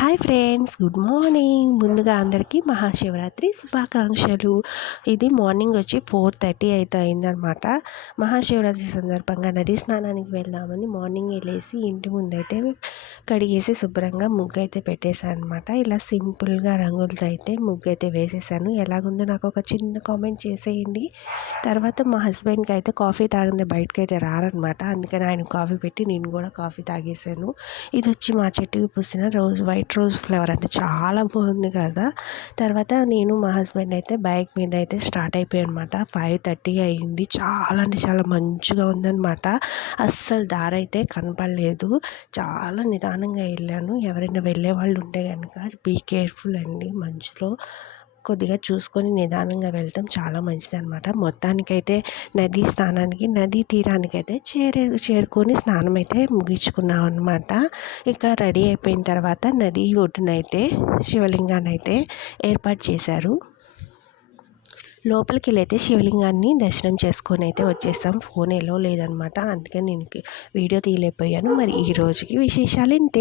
Hi friends, good morning. ముందుగా అందరికీ మహాశివరాత్రి శుభాకాంక్షలు. ఇది మార్నింగ్ వచ్చి 4:30 అయితే అయిందనమాట. మహాశివరాత్రి సందర్భంగా నదీ స్నానానికి వెళ్దామని మార్నింగ్ వెళ్ళేసి ఇంటి ముందైతే కడిగేసి శుభ్రంగా ముగ్గు అయితే పెట్టేశాను అనమాట. ఇలా సింపుల్గా రంగులతో అయితే ముగ్గు అయితే వేసేసాను. ఎలాగుందో నాకు ఒక చిన్న కామెంట్ చేసేయండి. తర్వాత మా హస్బెండ్కి అయితే కాఫీ తాగింది బయటకు అయితే రారనమాట. అందుకని ఆయన కాఫీ పెట్టి నేను కూడా కాఫీ తాగేసాను. ఇది వచ్చి మా చెట్టుకి పూసిన వైట్ రోజ్ ఫ్లవర్ అంటే చాలా బాగుంది కదా. తర్వాత నేను మా హస్బెండ్ అయితే బైక్ మీద అయితే స్టార్ట్ అయిపోయాయి అనమాట. 5:30 అయింది. చాలా అంటే చాలా మంచిగా ఉందన్నమాట. అస్సలు దారి అయితే కనపడలేదు. చాలా నిదానంగా వెళ్ళాను. ఎవరైనా వెళ్ళే వాళ్ళు ఉంటే కనుక బీ కేర్ఫుల్ అండి. మంచులో కొద్దిగా చూసుకొని నిదానంగా వెళ్తాం చాలా మంచిది అనమాట. మొత్తానికైతే నదీ తీరానికి అయితే చేరుకొని స్నానం అయితే ముగించుకున్నాం అనమాట. ఇక రెడీ అయిపోయిన తర్వాత నది ఒడ్డునైతే శివలింగాన్ని అయితే ఏర్పాటు చేశారు. లోపలికి వెళ్ళైతే శివలింగాన్ని దర్శనం చేసుకొని అయితే వచ్చేసాం. ఫోన్ ఎలో లేదనమాట. అందుకని నేను వీడియో తీయలేకపోయాను. మరి ఈ రోజుకి విశేషాలు ఇంతే.